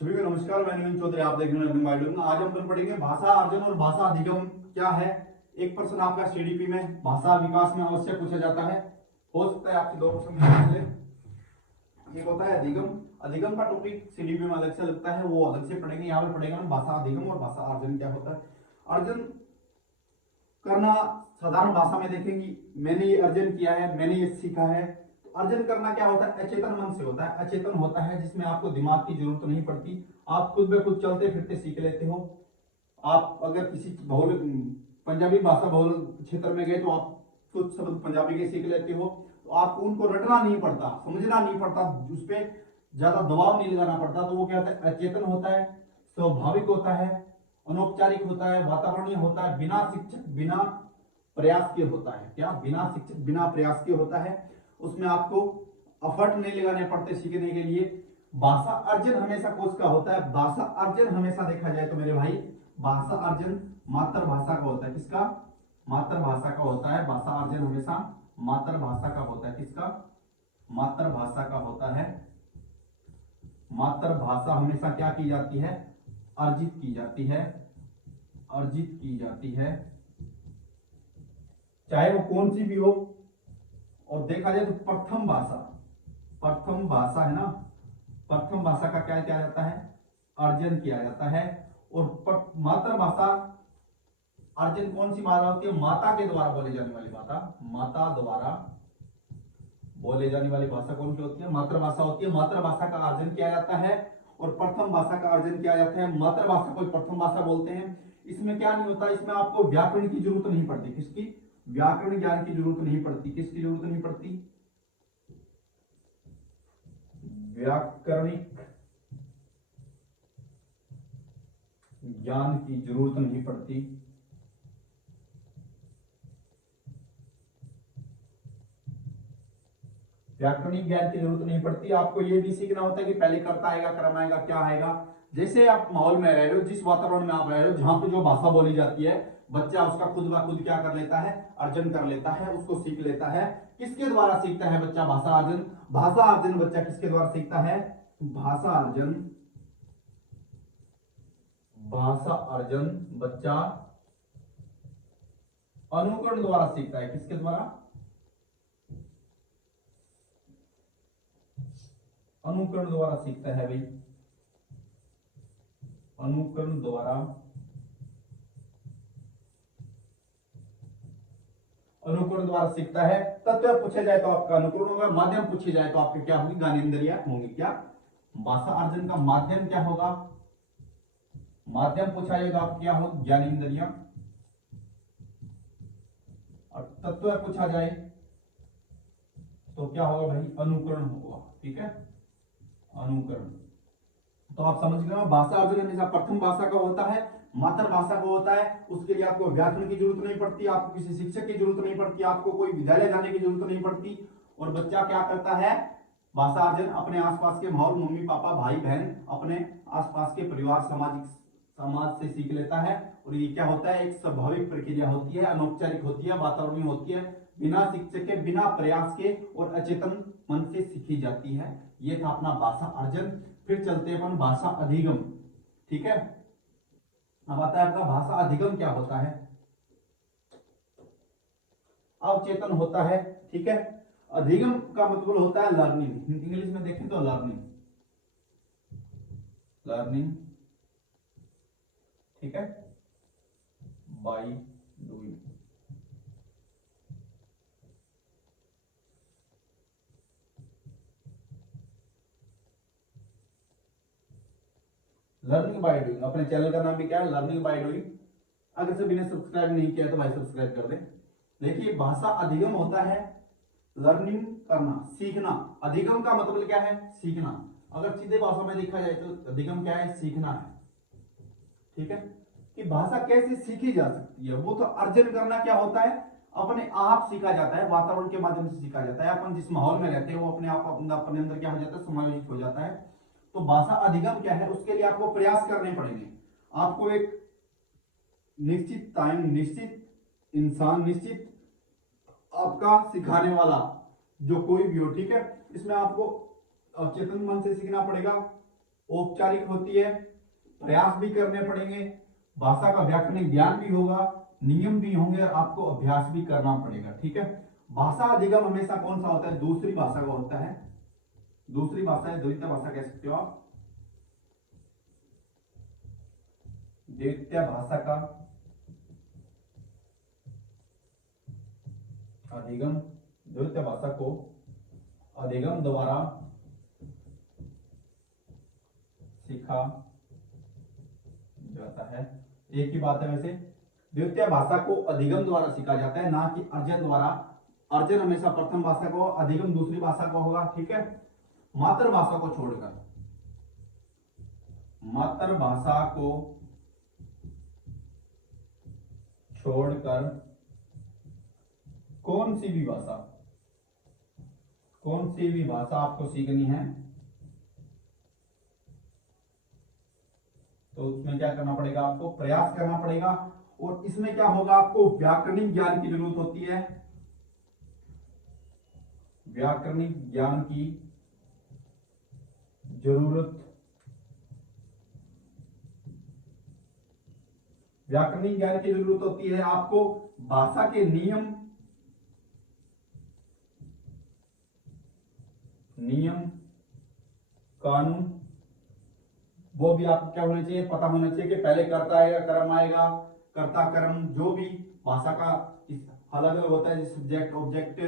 सभी को नमस्कार। मैं नवीन चौधरी, आप देख रहे हैं लर्निंग बाय डूइंग। आज हम पढ़ेंगे भाषा अर्जन और भाषा अधिगम क्या है। एक प्रश्न आपका सीडीपी में भाषा विकास में अवश्य पूछा जाता है। हो सकता है आपके दो प्रश्न एक होता है अधिगम। अधिगम का टॉपिक सीडीपी में अलग से लगता है, वो अलग से पढ़ेंगे। यहाँ पर पढ़ेंगे हम भाषा अधिगम और भाषा अर्जन क्या होता है। अर्जन करना साधारण भाषा में देखेंगे, मैंने ये अर्जन किया है, मैंने ये सीखा है। तो अर्जन करना क्या होता है? अचेतन मन से होता है। अचेतन होता है जिसमें आपको दिमाग की जरूरत नहीं पड़ती, आप खुद ब खुद चलते फिरते सीख लेते हो। आप अगर किसी बहुल पंजाबी भाषा बहुल क्षेत्र में गए तो आप कुछ शब्द पंजाबी के सीख लेते हो, तो आपको उनको रटना नहीं पड़ता, समझना नहीं पड़ता, उस पर ज्यादा दबाव नहीं लगाना पड़ता। तो वो क्या होता है? अचेतन होता है, स्वाभाविक होता है, अनौपचारिक होता है, वातावरणीय होता है, बिना शिक्षक बिना प्रयास के होता है। क्या? बिना शिक्षक बिना प्रयास के होता है। उसमें आपको एफर्ट नहीं लगाने पड़ते सीखने के लिए। भाषा अर्जन हमेशा कोष का होता है। भाषा अर्जन हमेशा देखा जाए तो मेरे भाई, भाषा अर्जन मातृभाषा का होता है। किसका? मातृभाषा का होता है। भाषा अर्जन हमेशा मातृभाषा का होता है। किसका? मातृभाषा का होता है। मातृभाषा हमेशा क्या की जाती है? अर्जित की जाती है। अर्जित की जाती है, चाहे वो कौन सी भी हो। और देखा जाए तो प्रथम भाषा, प्रथम भाषा है ना, प्रथम भाषा का क्या किया जाता है? अर्जन किया जाता है। और मातृभाषा अर्जन कौन सी भाषा होती है? माता के द्वारा बोली जाने वाली भाषा। माता द्वारा बोले जाने वाली भाषा कौन सी होती है? मातृभाषा होती है। मातृभाषा का अर्जन किया जाता है और प्रथम भाषा का अर्जन किया जाता है। मातृभाषा को प्रथम भाषा बोलते हैं। इसमें क्या नहीं होता? इसमें आपको व्याकरण की जरूरत नहीं पड़ती। किसकी? व्याकरण ज्ञान की जरूरत नहीं पड़ती। किसकी जरूरत नहीं पड़ती? व्याकरणिक ज्ञान की जरूरत नहीं पड़ती। व्याकरणिक ज्ञान की जरूरत नहीं पड़ती। आपको यह भी सीखना होता है कि पहले कर्ता आएगा, कर्म आएगा, क्या आएगा। जैसे आप माहौल में रह रहे हो, जिस वातावरण में आप रह रहे हो, जहां पे जो भाषा बोली जाती है, बच्चा उसका खुद ब खुद क्या कर लेता है? अर्जन कर लेता है, उसको सीख लेता है। किसके द्वारा सीखता है बच्चा? भाषा अर्जन। भाषा अर्जन बच्चा किसके द्वारा सीखता है? भाषा अर्जन, भाषा अर्जन बच्चा अनुकरण द्वारा सीखता है। किसके द्वारा? अनुकरण द्वारा सीखता है भाई, अनुकरण द्वारा। अनुकरण द्वारा सीखता है। तत्व पूछा जाए तो आपका अनुकरण होगा, माध्यम पूछे जाए तो आपके क्या होगी? ज्ञानेंद्रियां होंगी। क्या? भाषा अर्जन का माध्यम क्या होगा? माध्यम पूछा जाए तो आप क्या हो? ज्ञानेंद्रियां। और तत्व पूछा जाए तो क्या होगा भाई? अनुकरण होगा। ठीक है, अनुकरण। तो आप समझ गए, भाषा अर्जन हमेशा प्रथम भाषा का होता है, मातृभाषा का होता है। उसके लिए आपको व्याकरण की जरूरत नहीं पड़ती, आपको किसी शिक्षक की जरूरत नहीं पड़ती, आपको कोई विद्यालय जाने की जरूरत नहीं पड़ती। और बच्चा क्या करता है? भाषा अर्जन अपने आसपास के माहौल, मम्मी पापा भाई बहन, अपने आसपास के परिवार समाज से सीख लेता है। और ये क्या होता है? एक स्वाभाविक प्रक्रिया होती है, अनौपचारिक होती है, वातावरणीय होती है, बिना शिक्षक के, बिना प्रयास के और अचेतन मन से सीखी जाती है। ये था अपना भाषा अर्जन। फिर चलते हैं अपन भाषा अधिगम। ठीक है, अब आता है आपका भाषा अधिगम क्या होता है? अवचेतन होता है। ठीक है, अधिगम का मतलब होता है लर्निंग। इंग्लिश में देखें तो लर्निंग, लर्निंग। ठीक है, by doing. Learning by doing. अपने चैनल का नाम भी क्या है? Learning by doing. अगर सभी ने सब्सक्राइब नहीं किया तो भाई सब्सक्राइब कर दें। देखिए, भाषा अधिगम होता है लर्निंग करना, सीखना। अधिगम का मतलब क्या है? सीखना। अगर सीधे भाषा में देखा जाए तो अधिगम क्या है? सीखना है। ठीक है, कि भाषा कैसे सीखी जा सकती है, वो तो अर्जन करना क्या होता है? अपने आप सीखा जाता है, वातावरण के माध्यम से सीखा जाता है। अपन जिस माहौल में रहते हैं वो अपने आप अपने अंदर क्या हो जाता है? समायोजित हो जाता है। तो भाषा अधिगम क्या है? उसके लिए आपको प्रयास करने पड़ेंगे। आपको एक निश्चित टाइम, निश्चित इंसान, निश्चित आपका सिखाने वाला जो कोई भी हो, ठीक है, इसमें आपको अवचेतन मन से सीखना पड़ेगा, औपचारिक होती है, प्रयास भी करने पड़ेंगे, भाषा का व्याकरणिक ज्ञान भी होगा, नियम भी होंगे और आपको अभ्यास भी करना पड़ेगा। ठीक है, भाषा अधिगम हमेशा कौन सा होता है? दूसरी भाषा का होता है। दूसरी भाषा है, द्वितीय भाषा कह सकते हो आप। द्वितीय भाषा का अधिगम, द्वितीय भाषा को अधिगम द्वारा सीखा जाता है। एक ही बात है वैसे, द्वितीय भाषा को अधिगम द्वारा सीखा जाता है, ना कि अर्जन द्वारा। अर्जन हमेशा प्रथम भाषा को, अधिगम दूसरी भाषा को होगा। ठीक है, मातृभाषा को छोड़कर, मातृभाषा को छोड़कर कौन सी भी भाषा, कौन सी भी भाषा आपको सीखनी है तो उसमें क्या करना पड़ेगा? आपको प्रयास करना पड़ेगा। और इसमें क्या होगा? आपको व्याकरणिक ज्ञान की जरूरत होती है, व्याकरणिक ज्ञान की जरूरत, व्याकरणिक ज्ञान की जरूरत होती है आपको। भाषा के नियम, नियम कानून, वो भी आपको क्या होना चाहिए? पता होना चाहिए कि पहले कर्ता आएगा, कर्म आएगा, कर्ता कर्म, जो भी भाषा का अलग अलग होता है, सब्जेक्ट ऑब्जेक्ट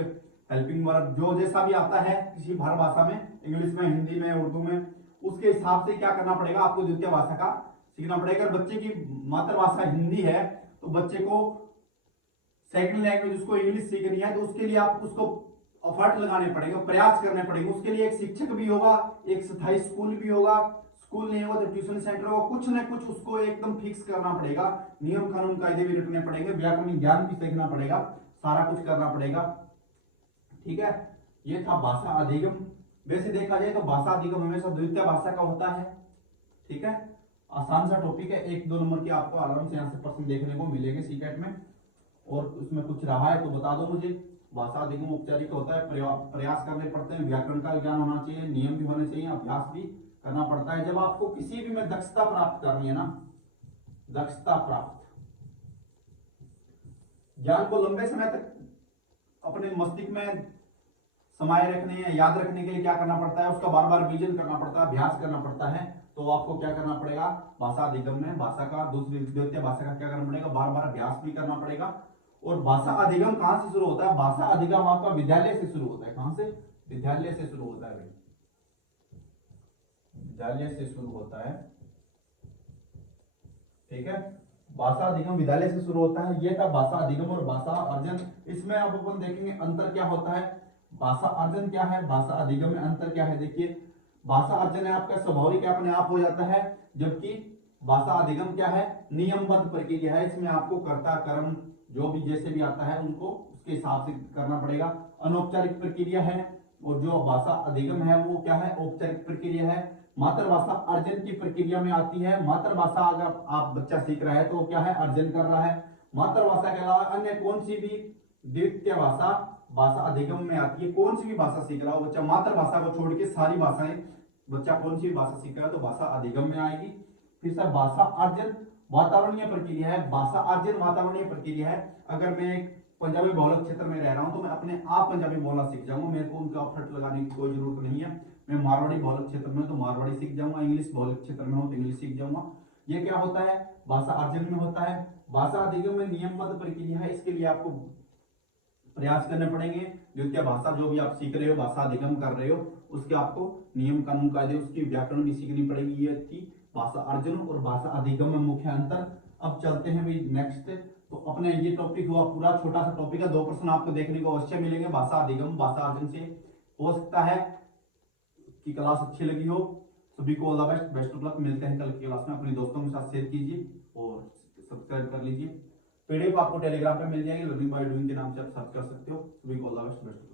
हेल्पिंग वर्ब, जो जैसा भी आता है किसी हर भाषा में, इंग्लिश में, हिंदी में, उर्दू में, उसके हिसाब से क्या करना पड़ेगा? आपको द्वितीय भाषा का सीखना पड़ेगा। अगर बच्चे की मातृभाषा हिंदी है तो बच्चे को सेकंड लैंग्वेज उसको इंग्लिश सीखनी है, तो उसके लिए आप उसको एफर्ट लगाने पड़ेगा, प्रयास करने पड़ेंगे। उसके लिए एक शिक्षक भी होगा, एक स्थायी स्कूल भी होगा, स्कूल नहीं होगा तो ट्यूशन सेंटर होगा, कुछ ना कुछ उसको एकदम फिक्स करना पड़ेगा। नियम कानून कायदे भी रखने पड़ेंगे, व्याकरणिक ज्ञान भी सीखना पड़ेगा, सारा कुछ करना पड़ेगा। ठीक है, ये था भाषा अधिगम। वैसे देखा जाए तो भाषा अधिगम हमेशा द्वितीय भाषा का होता है। ठीक है, आसान सा टॉपिक है, 1-2 नंबर के आपको आराम से यहाँ से प्रश्न देखने को मिलेंगे सीटेट में। और उसमें कुछ रहा है तो बता दो मुझे। भाषा अधिगम औपचारिक होता है, प्रयास करने पड़ते हैं, व्याकरण का ज्ञान होना चाहिए, नियम भी होने चाहिए, अभ्यास भी करना पड़ता है। जब आपको किसी भी में दक्षता प्राप्त करनी है ना, दक्षता प्राप्त, ज्ञान को लंबे समय तक अपने मस्तिष्क में समाये रखने या याद रखने के लिए क्या करना पड़ता है? उसका बार बार विजन करना पड़ता है, अभ्यास करना पड़ता है। तो आपको क्या करना पड़ेगा? भाषा अधिगम में भाषा का दूसरी द्वितीय भाषा का क्या करना पड़ेगा? बार बार अभ्यास भी करना पड़ेगा। और भाषा अधिगम कहां से शुरू होता है? भाषा अधिगम आपका विद्यालय से शुरू होता है। कहां से? विद्यालय से शुरू होता है भाई, विद्यालय से शुरू होता है। ठीक है, भाषा अधिगम विद्यालय से शुरू होता है। ये था भाषा अधिगम और भाषा अर्जन। इसमें अब अपन देखेंगे अंतर क्या होता है, भाषा अर्जन क्या है, भाषा अधिगम में अंतर क्या है। देखिए, भाषा अर्जन है आपका स्वाभाविक अपने आप हो जाता है, जबकि भाषा अधिगम क्या है? नियमबद्ध प्रक्रिया है। इसमें आपको कर्ता कर्म जो भी जैसे भी आता है उनको उसके हिसाब से करना पड़ेगा। अनौपचारिक प्रक्रिया है, और जो भाषा अधिगम है वो क्या है? औपचारिक प्रक्रिया है। मातृभाषा अर्जन की प्रक्रिया में आती है। मातृभाषा अगर आप बच्चा सीख रहा है तो क्या है? अर्जन कर रहा है। मातृभाषा के अलावा अन्य कौन सी भी द्वितीय भाषा भाषा अधिगम में आती है। कौन सी भी भाषा सीख रहा हो बच्चा, मातृभाषा को छोड़ के सारी भाषाएं, बच्चा कौन सी भी भाषा सीख रहा है तो भाषा अधिगम में आएगी। फिर सर भाषा अर्जन वातावरणीय प्रक्रिया है। भाषा अर्जन वातावरणीय प्रक्रिया है। अगर मैं एक पंजाबी बहुल क्षेत्र में रह रहा हूं तो मैं अपने आप पंजाबी बोलना सीख जाऊंगा, मेरे को उनका एफर्ट लगाने की कोई जरूरत नहीं है। मैं मारवाड़ी बहुल क्षेत्र में तो मारवाड़ी सीख जाऊंगा, इंग्लिश बहुल क्षेत्र में हो तो इंग्लिश सीख जाऊंगा। ये क्या होता है? भाषा अर्जन में होता है। भाषा अधिगम में नियमबद्ध प्रक्रिया है, इसके लिए आपको प्रयास करने पड़ेंगे। द्वितीय भाषा जो भी आप सीख रहे हो, भाषा अधिगम कर रहे हो, उसके आपको नियम कानून कायदे, उसकी व्याकरण भी सीखनी पड़ेगी। ये थी भाषा अर्जन और भाषा अधिगम में मुख्य अंतर। अब चलते हैं भाई नेक्स्ट। तो अपने ये टॉपिक हुआ पूरा, छोटा सा टॉपिक है, 2 प्रश्न आपको देखने को अवश्य मिलेंगे भाषा अधिगम भाषा अर्जन से। हो सकता है कि क्लास अच्छी लगी हो। सभी को all the best, best of luck. मिलते हैं कल की क्लास में। अपने दोस्तों के साथ शेयर कीजिए और सब्सक्राइब कर लीजिए। पीडीएफ आपको टेलीग्राम पे मिल जाएगी, लर्निंग बाय डूइंग के नाम से आप सर्च कर सकते हो। सभी को all the best, best of luck.